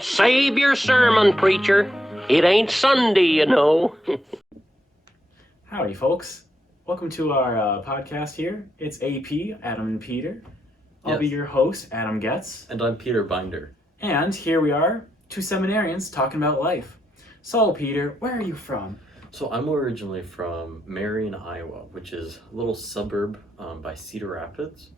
Save your sermon, preacher. It ain't Sunday, you know. Howdy, folks. Welcome to our podcast here. It's AP, Adam and Peter. I'll be Yes. your host, Adam Goetz. And I'm Peter Binder. And here we are, two seminarians talking about life. So, Peter, where are you from? So I'm originally from Marion, Iowa, which is a little suburb by Cedar Rapids.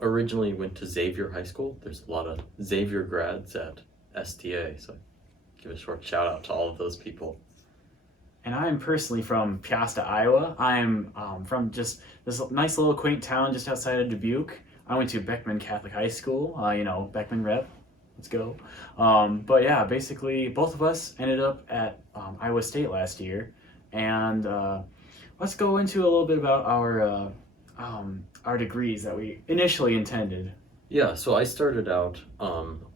Originally went to Xavier High School. There's a lot of Xavier grads at STA, so give a short shout out to all of those people. And I'm personally from Piasta, Iowa. I'm from just this nice little quaint town just outside of Dubuque. I went to Beckman Catholic High School, Beckman Rep. Let's go. But yeah, basically both of us ended up at Iowa State last year. And let's go into a little bit about our degrees that we initially intended. Yeah, so I started out,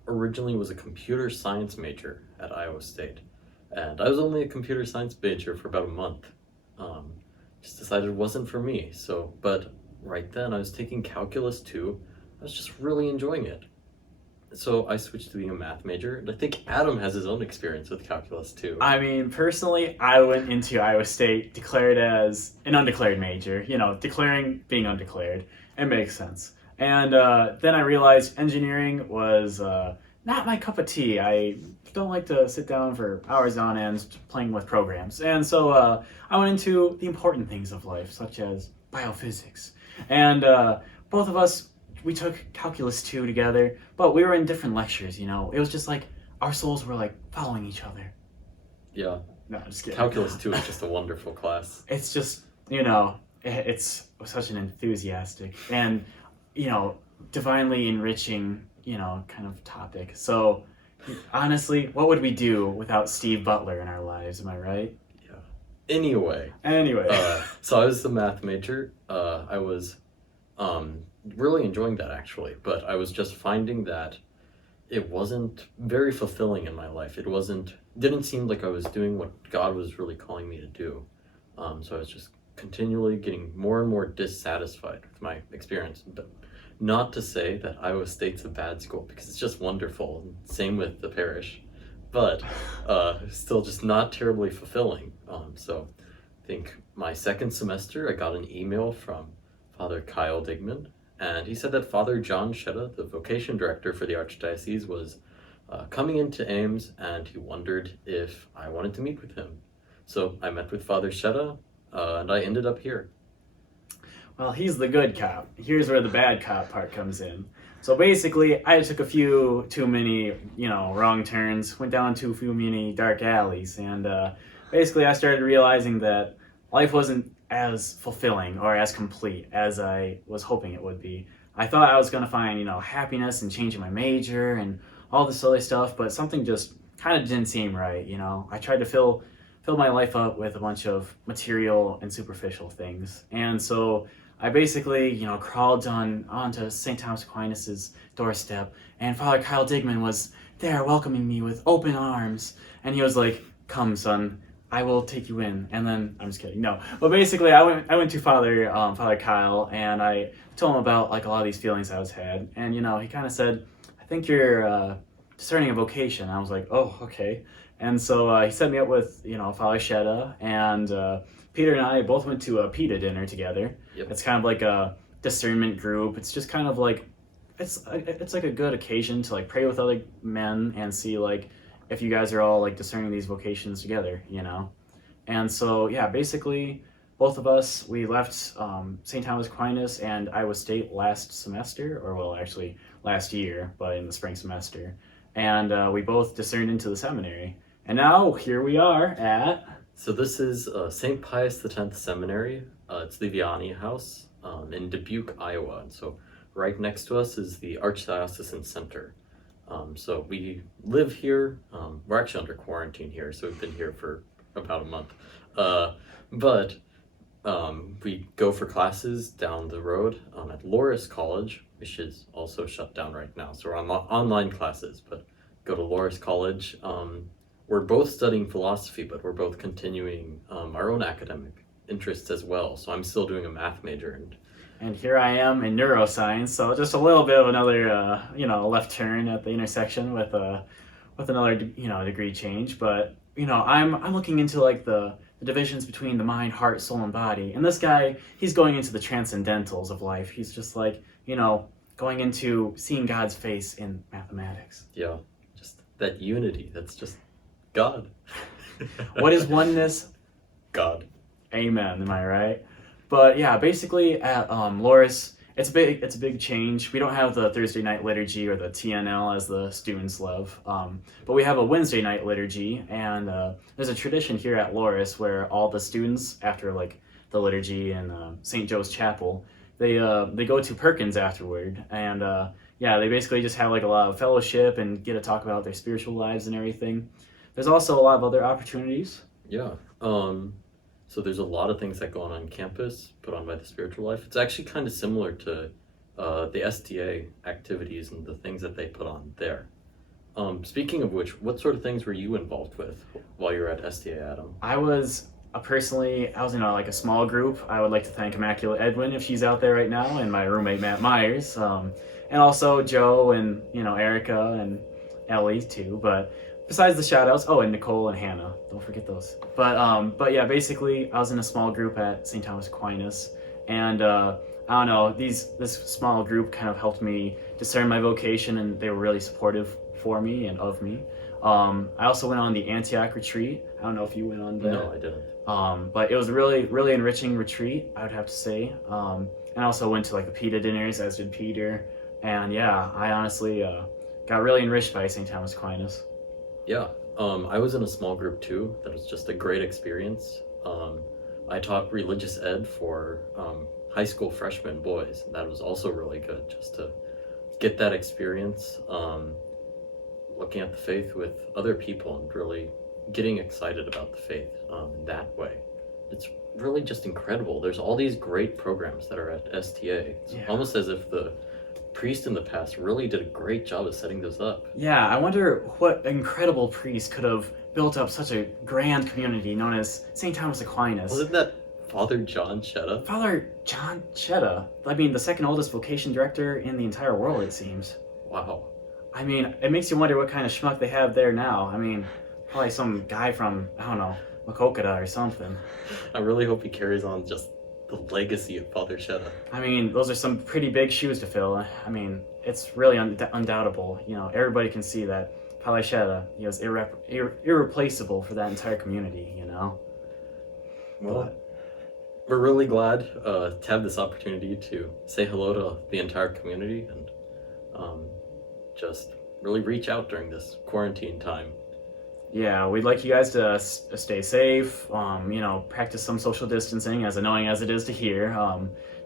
originally was a computer science major at Iowa State. And I was only a computer science major for about a month. Just decided it wasn't for me. But right then I was taking Calculus 2. I was just really enjoying it. So I switched to being a math major, and I think Adam has his own experience with Calculus 2. I mean, personally, I went into Iowa State declared as an undeclared major, declaring being undeclared. It makes sense. And then I realized engineering was not my cup of tea. I don't like to sit down for hours on end playing with programs. And so I went into the important things of life, such as biophysics. And both of us, we took Calculus 2 together, but we were in different lectures, It was just like our souls were like following each other. Yeah. No, I'm just kidding. Calculus 2 is just a wonderful class. It's just, it's such an enthusiastic and, divinely enriching, kind of topic. So, honestly, what would we do without Steve Butler in our lives? Am I right? Yeah. Anyway. So I was the math major. I was really enjoying that, actually, but I was just finding that it wasn't very fulfilling in my life. Didn't seem like I was doing what God was really calling me to do. So I was just continually getting more and more dissatisfied with my experience. But not to say that Iowa State's a bad school, because it's just wonderful. Same with the parish, but still just not terribly fulfilling. So I think my second semester, I got an email from Father Kyle Digman, and he said that Father John Shetta, the vocation director for the Archdiocese, was coming into Ames, and he wondered if I wanted to meet with him. So I met with Father Shetta, and I ended up here. Well, he's the good cop. Here's where the bad cop part comes in. So basically, I took a few too many, wrong turns, went down too few many dark alleys, and basically I started realizing that life wasn't as fulfilling or as complete as I was hoping it would be. I thought I was going to find, happiness in changing my major and all this other stuff, but something just kind of didn't seem right, I tried to fill my life up with a bunch of material and superficial things. And so I basically, crawled onto St. Thomas Aquinas' doorstep, and Father Kyle Digman was there welcoming me with open arms, and he was like, "Come, son, I will take you in." And then, I'm just kidding, no. But basically, I went to Father Kyle, and I told him about like a lot of these feelings I was had, and he kind of said, "I think you're discerning a vocation." I was like, "Oh, okay." And so he set me up with Father Shetta, and Peter and I both went to a PETA dinner together. Yep. It's kind of like a discernment group. It's just kind of like it's like a good occasion to like pray with other men and see like if you guys are all like discerning these vocations together, And so yeah, basically both of us, we left St. Thomas Aquinas and Iowa State last semester, or well, actually last year, but in the spring semester, and we both discerned into the seminary. And now here we are at. So this is St. Pius X Seminary. It's the Vianney House in Dubuque, Iowa. And so right next to us is the Archdiocesan Center. So we live here. We're actually under quarantine here, so we've been here for about a month. But we go for classes down the road at Loris College, which is also shut down right now. So we're on online classes, but go to Loris College. We're both studying philosophy, but we're both continuing our own academic interests as well. So I'm still doing a math major. And here I am in neuroscience, so just a little bit of another, left turn at the intersection with degree change. But I'm looking into like the divisions between the mind, heart, soul, and body. And this guy, he's going into the transcendentals of life. He's just like, going into seeing God's face in mathematics. Yeah, just that unity. That's just God. What is oneness? God. Amen. Am I right? But yeah, basically at Loris, it's a big change. We don't have the Thursday night liturgy or the TNL as the students love, but we have a Wednesday night liturgy, and there's a tradition here at Loris where all the students, after like the liturgy in St. Joe's Chapel, they go to Perkins afterward, and they basically just have like a lot of fellowship and get to talk about their spiritual lives and everything. There's also a lot of other opportunities. Yeah. So there's a lot of things that go on campus put on by the Spiritual Life. It's actually kind of similar to the STA activities and the things that they put on there. Speaking of which, what sort of things were you involved with while you were at STA, Adam? I was in a small group. I would like to thank Immaculate Edwin if she's out there right now, and my roommate Matt Myers, and also Joe and Erica and Ellie too. But besides the shout outs, and Nicole and Hannah, don't forget those. But yeah, basically I was in a small group at St. Thomas Aquinas, and I don't know, this small group kind of helped me discern my vocation, and they were really supportive for me and of me. I also went on the Antioch retreat. I don't know if you went on that. No, I didn't. But it was a really, really enriching retreat, I would have to say. And I also went to like the PETA dinners, as did Peter. And yeah, I honestly got really enriched by St. Thomas Aquinas. Yeah, I was in a small group too. That was just a great experience. I taught religious ed for high school freshman boys. That was also really good, just to get that experience, looking at the faith with other people and really getting excited about the faith in that way. It's really just incredible. There's all these great programs that are at STA. It's almost as if the priest in the past really did a great job of setting those up. Yeah, I wonder what incredible priest could have built up such a grand community known as St. Thomas Aquinas. Wasn't that Father John Chetta? Father John Chetta. I mean, the second oldest vocation director in the entire world, it seems. Wow. I mean, it makes you wonder what kind of schmuck they have there now. I mean, probably some guy from, I don't know, Makokada or something. I really hope he carries on just the legacy of Father Chetta. I mean, those are some pretty big shoes to fill. I mean, it's really undoubtable. Everybody can see that Father Chetta, he was irreplaceable for that entire community, Well, we're really glad to have this opportunity to say hello to the entire community and just really reach out during this quarantine time. Yeah, we'd like you guys to stay safe, practice some social distancing, as annoying as it is to hear.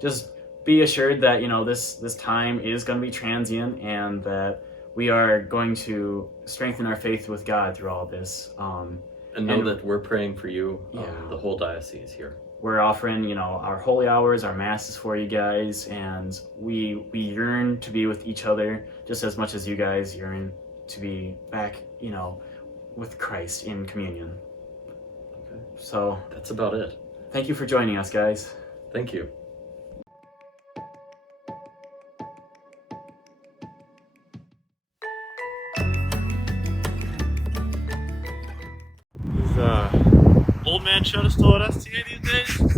Just be assured that, this time is going to be transient, and that we are going to strengthen our faith with God through all this. And know that we're praying for you, the whole diocese here. We're offering, our holy hours, our masses for you guys, and we yearn to be with each other just as much as you guys yearn to be back, with Christ in communion. Okay. So that's about it. Thank you for joining us, guys. Thank you. Is old man Chetta still at STA these days?